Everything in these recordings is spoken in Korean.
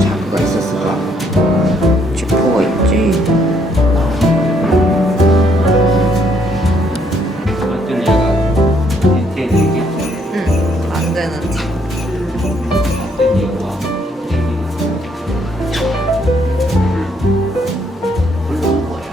자크가 있었을까? 지퍼가 있지. 어떤 얘가 디테일이 있겠죠. 응, 만드는 집. 어떤 이유가 붉은 거야.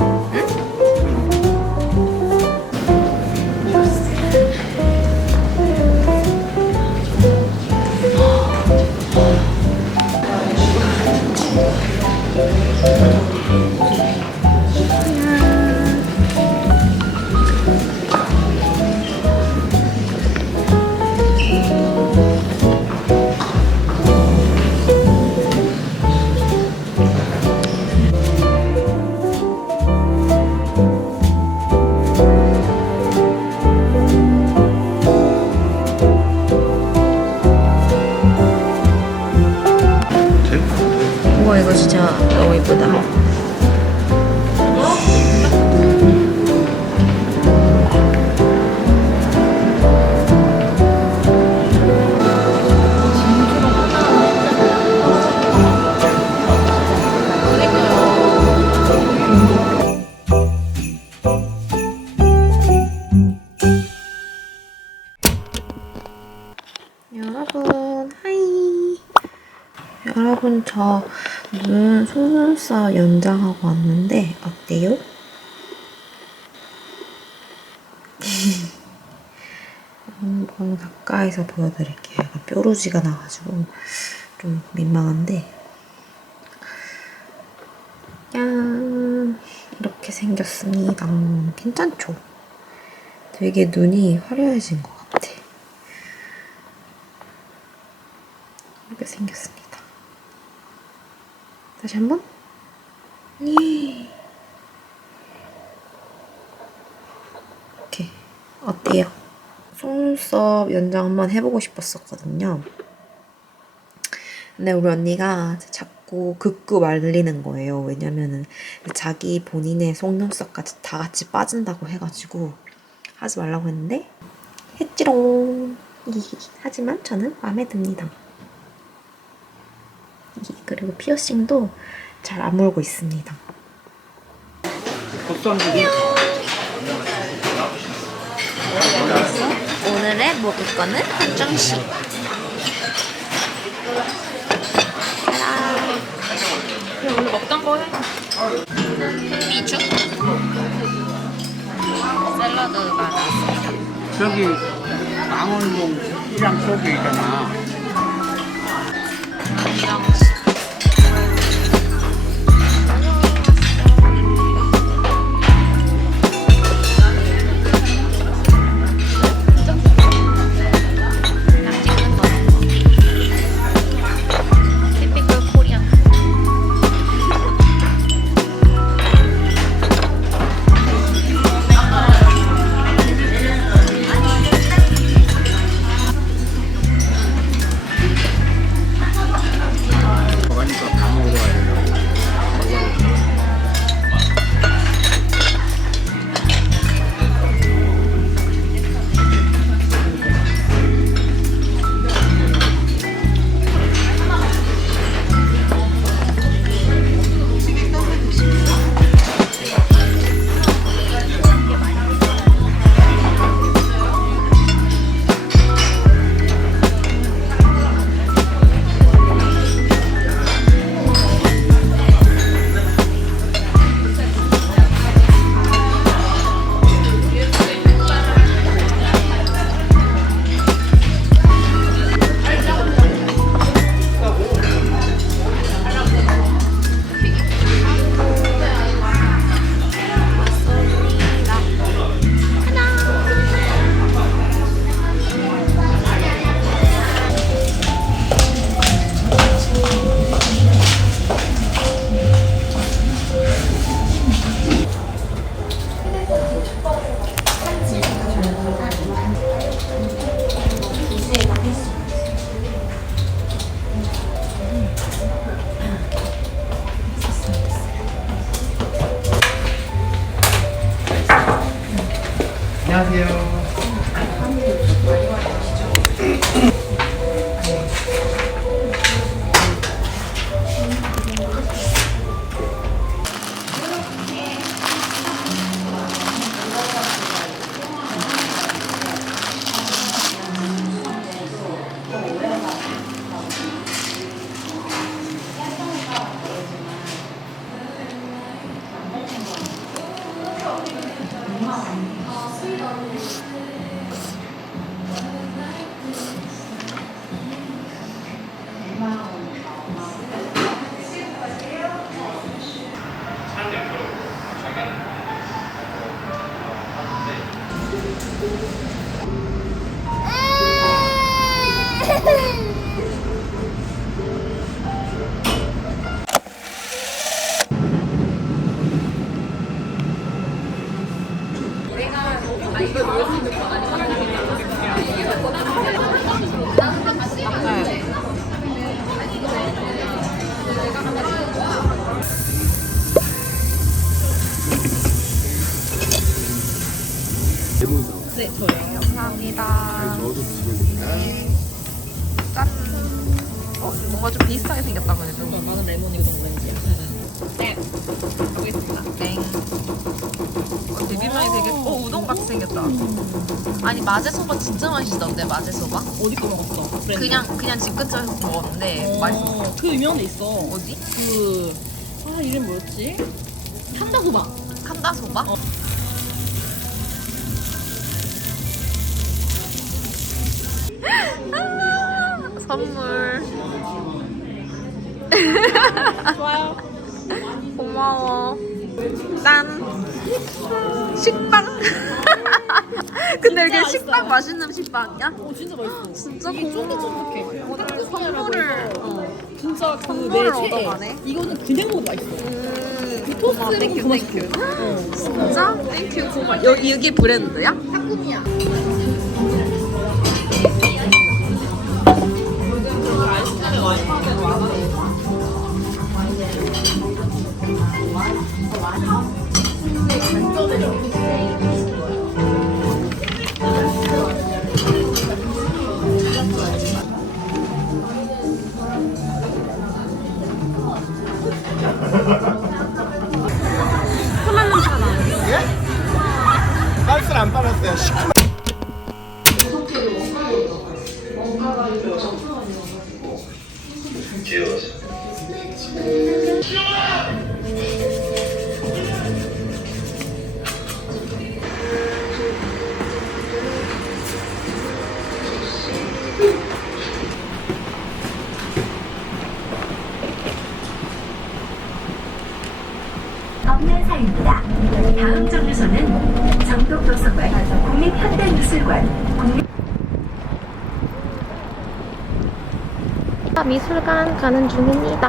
우와, 이거 진짜 너무 예쁘다. 여러분, 하이. 여러분, 저 눈 속눈썹 연장하고 왔는데 어때요? 한번 가까이서 보여드릴게요. 약간 뾰루지가 나가지고 좀 민망한데, 짠! 이렇게 생겼습니다. 괜찮죠? 되게 눈이 화려해진 것 같아. 이렇게 생겼습니다. 다시 한 번. 이렇게. 어때요? 속눈썹 연장 한번 해보고 싶었었거든요. 근데 우리 언니가 자꾸 긋고 말리는 거예요. 왜냐면은 자기 본인의 속눈썹까지 다 같이 빠진다고 해가지고 하지 말라고 했는데 했지롱. 하지만 저는 마음에 듭니다. 그리고 피어싱도 잘 아물고 있습니다. 오늘의 먹을 거는 한정식. 오늘 먹던 거 해. 미주 샐러드가 나왔습니다. 저기 망원동이랑 속에 있잖아. 한정식. 뭔가 좀 비슷하게 생겼다 그래도. 나는 레몬이고 넌 오렌지야. 네. 보겠습니다. 땡. 비빔면이 되게 우동같이 생겼다. 아니 마제소바 진짜 맛있던데 마제소바? 어디 거 먹었어? 브랜드? 그냥 집 근처에서 먹었는데 맛있었어. 그 유명한 데 있어. 어디? 이름 뭐였지? 칸다소바. 칸다소바? 선물. 좋아요. 고마워. 짠. 식빵. 근데 이게 진짜 식빵 맛있는 식빵이야? 진짜 맛있어. 진짜 이게 고마워. 쫀득쫀득해. 어떻게 선물을 진짜 선물을 그내 최애. 얻어가네. 이거는 그냥 먹어도 맛있어. 고마워. 땡큐 땡큐. 진짜? 땡큐 고마워. 여기 브랜드야? 탁구미야. 쌀쌀 안 빨았어요. 시큼한. 업문사입니다. 다음 정류소는 정독도서관, 국립현대미술관, 미술관 가는 중입니다.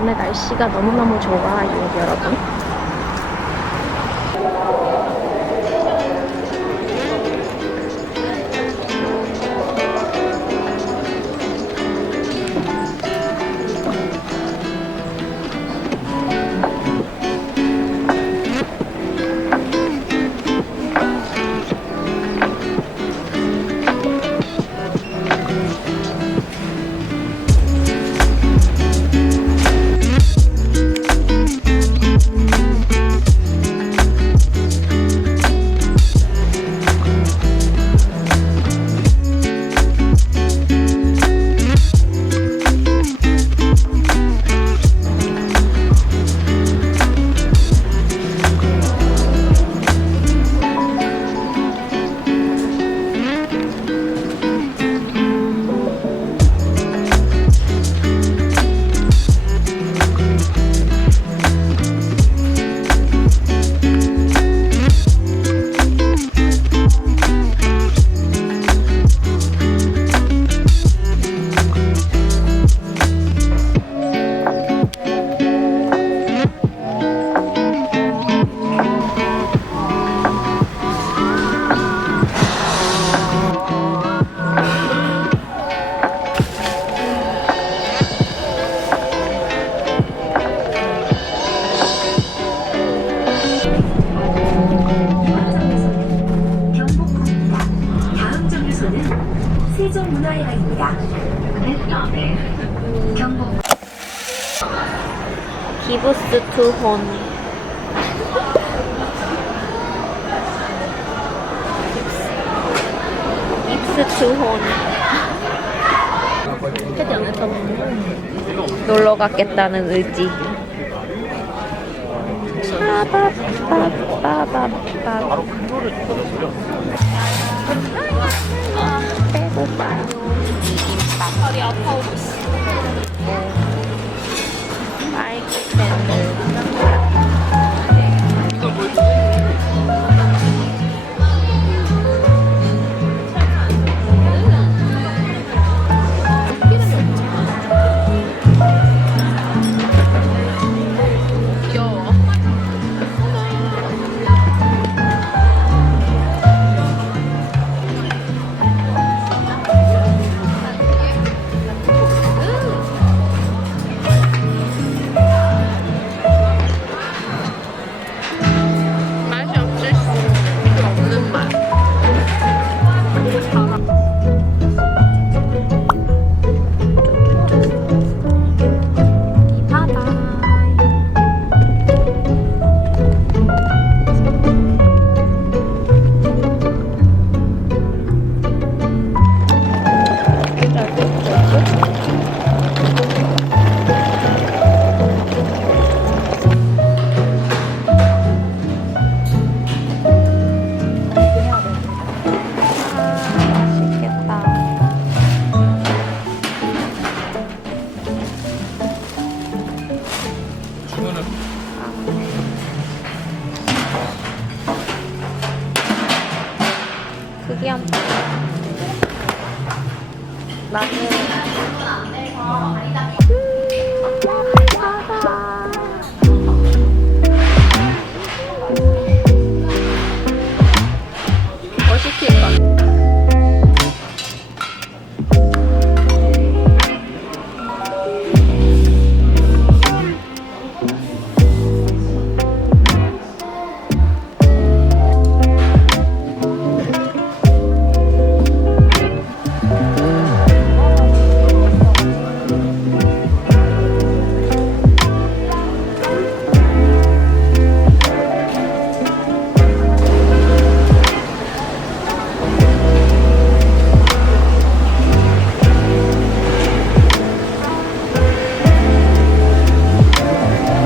오늘 날씨가 너무너무 좋아요, 여러분. 세종문화회관입니다. 경복 기부스 투혼. 입스 투혼. 놀러 갔겠다는 의지. 빠바바바바바. 아, 배고파. 비빔밥. 다리 아파오고 있어. 마이크 샌드. 뭐 시킬까?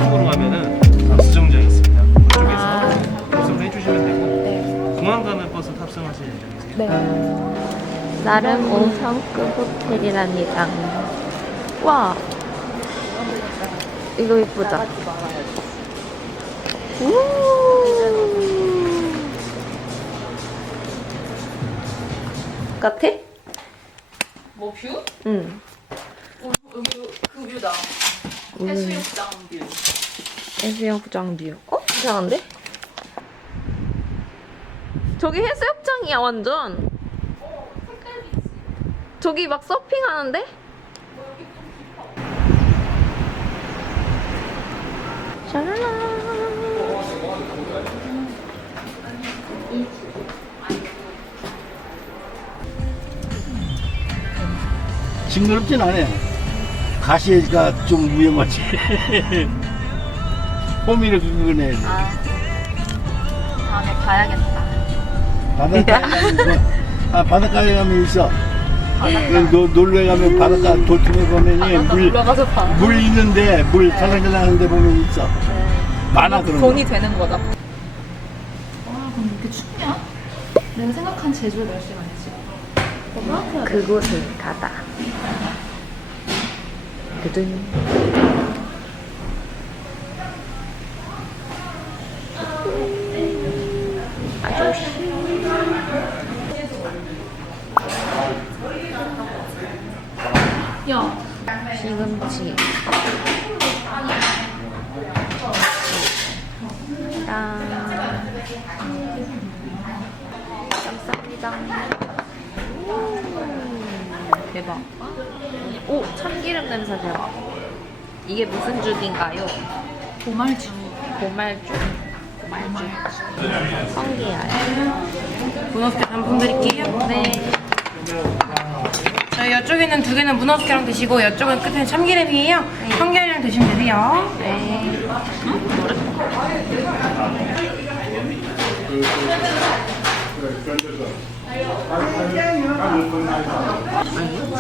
한국으로 가면은 버스 정류장이 있습니다. 그쪽에서 탑승을 해주시면 되고 공항 가는 버스 탑승하실 예정이세요? 네. 나름 5성급 호텔이랍니다. 와, 이거 이쁘다. 같아? 뭐 뷰? 응. 여기 그 뷰다. 해수욕장 뷰. 해수욕장 뷰. 이상한데? 저기 해수욕장이야 완전. 저기 막 서핑하는데? 샤랄라. 징그럽진 않아요. 가시가 좀 위험하지. 호미를 긁어내야 돼. 다음에 가야겠다. 바닷가에 가면 있어. 놀러 가면 바닷가 도심에 보면이 물 있는데 물 살랑살랑한데 보면 있어. 많아 그런 거. 돈이 되는 거다. 와, 그럼 이렇게 춥냐? 내가 생각한 제주의 날씨가 아니지. 그곳을 가다. 두둥. 아저씨. 야, 시금치. 감사합니다. 대박. 오, 참기름 냄새 대박. 이게 무슨 죽인가요? 보말주. 고말죽. 고말죽. 성게알. 문어숙회 단품 드릴게요. 네. 저희 이쪽에 있는 두 개는 문어숙회랑 드시고 이쪽은 끝에 참기름이에요. 성게알이랑 드시면 되세요. 네.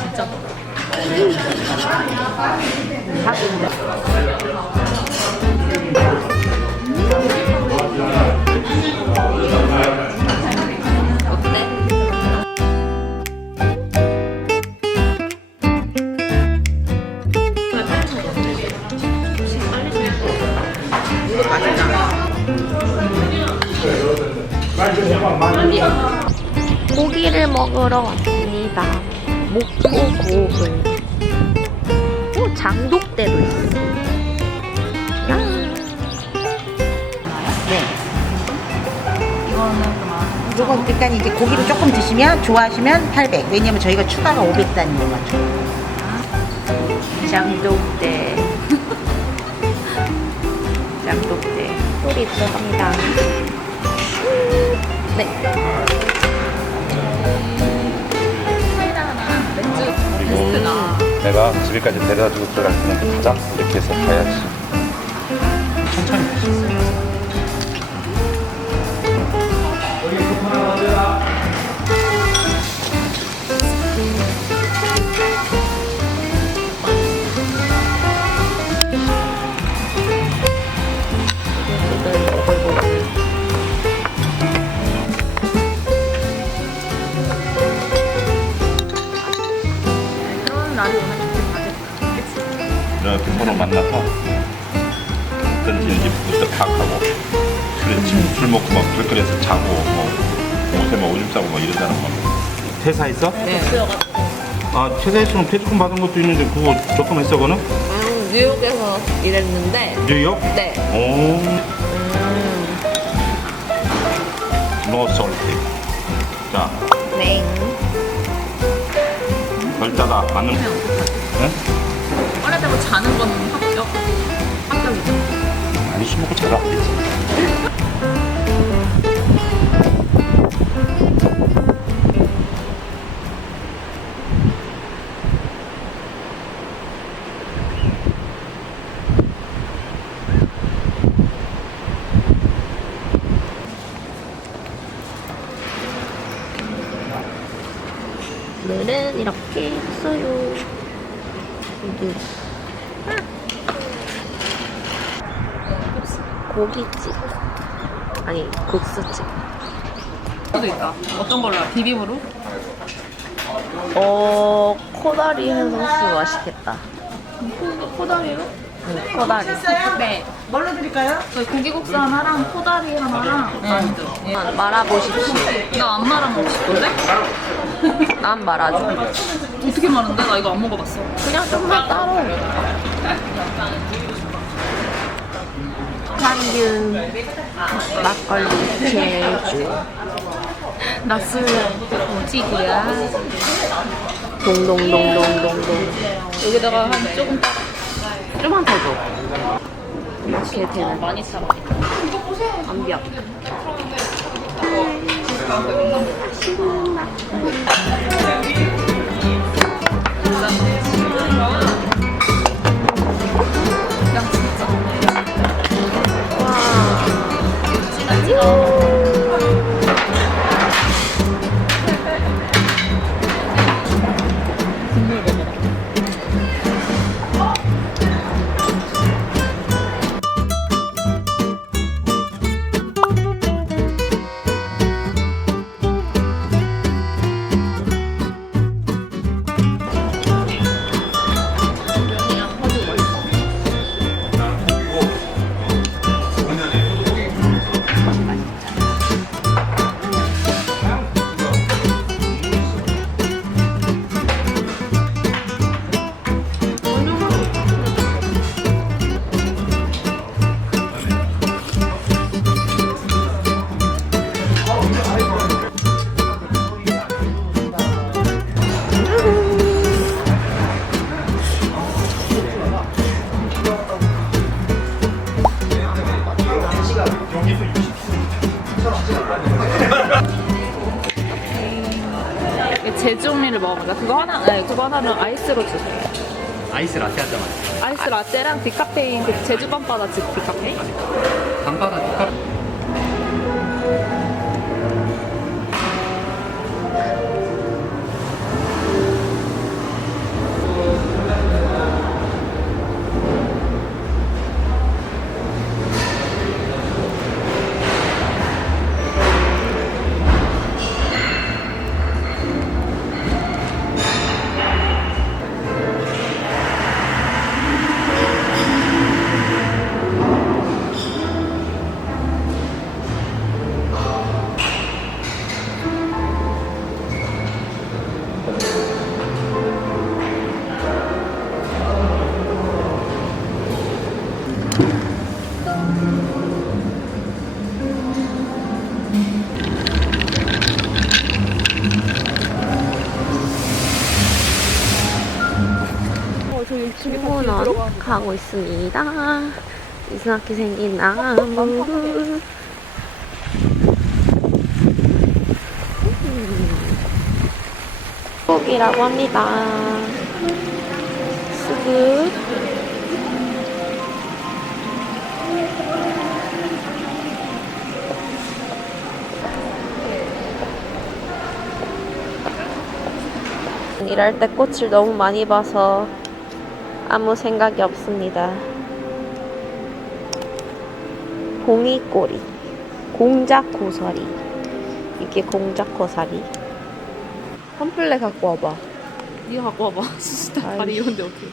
진짜. 고기를 먹으러 왔습니다. 목포고글. 오, 장독대도 있습니다. 이건 일단 이제 고기를 조금 드시면 좋아하시면 800. 왜냐면 저희가 추가가 500단위로 맞춰. 장독대. 장독대. 소리 들어갑니다. 네. 내가 집에까지 데려다주고 들어갈 테니까 가자. 이렇게 해서 가야지. 천천히 드시세요. 내가 빈번호 만나서 어떤지 집부터 파악하고 술 먹고 막 길거리에서 자고 뭐 옷에 뭐 오줌 싸고 막 이러다는 거. 퇴사했어? 네. 아 최대수는 퇴직금 받은 것도 있는데 그거 조금 했어 그거는? 뉴욕에서 일했는데. 뉴욕? 네. 오. 노 솔티. 자. 네. 별자다 맞는. 네? 꺼내 대고 자는 건 합격이죠. 많이 술 먹고 자라 되지. 오늘은 이렇게 했어요. 여기 고깃집 아니 국수집. 수도 있다. 어떤 걸로? 비빔으로? 코다리 해소스 맛있겠다. 코다리로? 코다리. 네. 뭘로 드릴까요? 저희 고기국수 하나랑 코다리 하나랑 만두. 말아보십시오. 나 안 말아 먹고 싶던데? 난 말아줘. 어떻게 말하는데? 나 이거 안 먹어봤어. 그냥 좀만 따로. 향균 막걸리 제주 나술 뭐지구야? 동동동동동동. 여기다가 한 조금 좀만 더 줘. 이렇게 되는 많이 차. 완벽. 제주 언니를 먹어보자. 그거 하나, 네, 그거 하나는 아이스로 주세요. 아이스 라떼 한잔 마세요. 아이스 라떼랑 디카페인, 그 제주 밤바다 디카페인? 밤바다 디카. 승무원 가고 있습니다. 이상하게 생긴 나무. 꼭이라고 합니다. 스그. 일할 때 꽃을 너무 많이 봐서 아무 생각이 없습니다. 봉이꼬리, 공작고사리. 이게 공작고사리. 팜플렛 갖고 와봐. 네가 갖고 와봐. 다리 이런데 어떻게?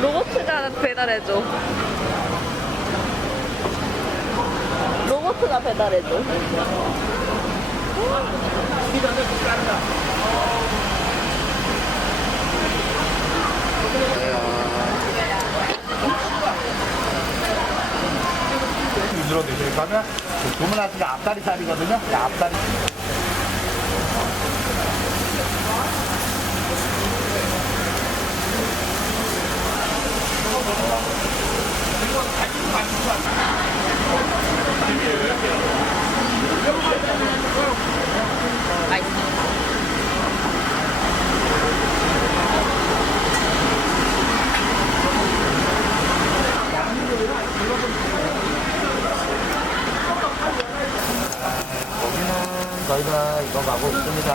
로봇가 배달해줘. 로봇가 배달해줘. 위주로 드실 거면 주문하신 게 앞다리 살이거든요. 앞다리. 여기는 저희가 이거 가고 있습니다.